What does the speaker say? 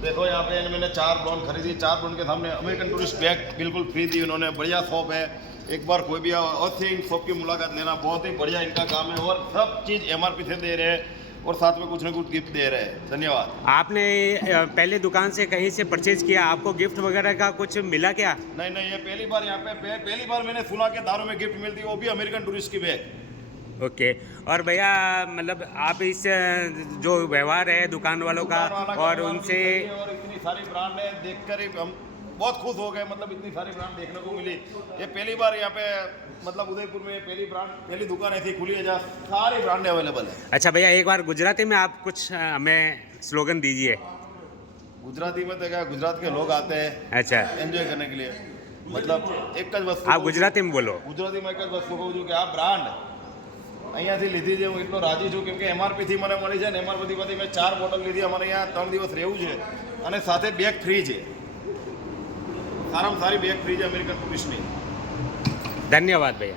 देखो यहाँ पे मैंने 4 ब्रांड खरीदी, 4 ब्रांड के सामने अमेरिकन टूरिस्ट बैग बिल्कुल फ्री दी उन्होंने। बढ़िया शॉप है, एक बार कोई भी अवश्य इन शॉप की मुलाकात लेना, बहुत ही बढ़िया इनका काम है और सब चीज़ MRP से दे रहे हैं और साथ में कुछ ना कुछ गिफ्ट दे रहे हैं। धन्यवाद। आपने पहले दुकान से कहीं से परचेज किया, आपको गिफ्ट वगैरह का कुछ मिला क्या? नहीं नहीं, ये पहली बार यहाँ पे पहली बार मैंने सुना कि दारू में गिफ्ट मिलती है, वो भी अमेरिकन टूरिस्ट की बैग। ओके। और भैया मतलब आप इस जो व्यवहार है दुकान वालों का दुकान वाला और MRP उनसे सही है और इतनी सारी ब्रांड है, देखकर ही हम बहुत खुश हो गए। मतलब इतनी सारी ब्रांड देखने को मिली, ये पहली बार यहाँ पे मतलब उदयपुर में पहली दुकान ऐसी खुली है जहाँ सारी ब्रांडें अवेलेबल है। अच्छा भैया, एक बार गुजराती में आप कुछ हमें स्लोगन दीजिए। गुजराती में तो क्या, गुजरात के लोग आते हैं अच्छा, एंजॉय करने के लिए। मतलब एक જ વસ્તુ आप गुजराती में बोलो। ગુજરાતીમાં એક જ વસ્તુ કહું છું કે આ બ્રાન્ડ અહીંયાથી લીધી છે, હું એટલો રાજી છું કેમ કે MRP થી મને મળી છે ને। MRP માંથી મેં 4 બોટલ લીધી, અમારે અહીંયા 3 દિવસ રહેવું છે અને સાથે બેગ ફ્રી છે, સારામાં સારી બેગ ફ્રી છે અમેરિકન ટુરિસ્ટની। धन्यवाद भैया।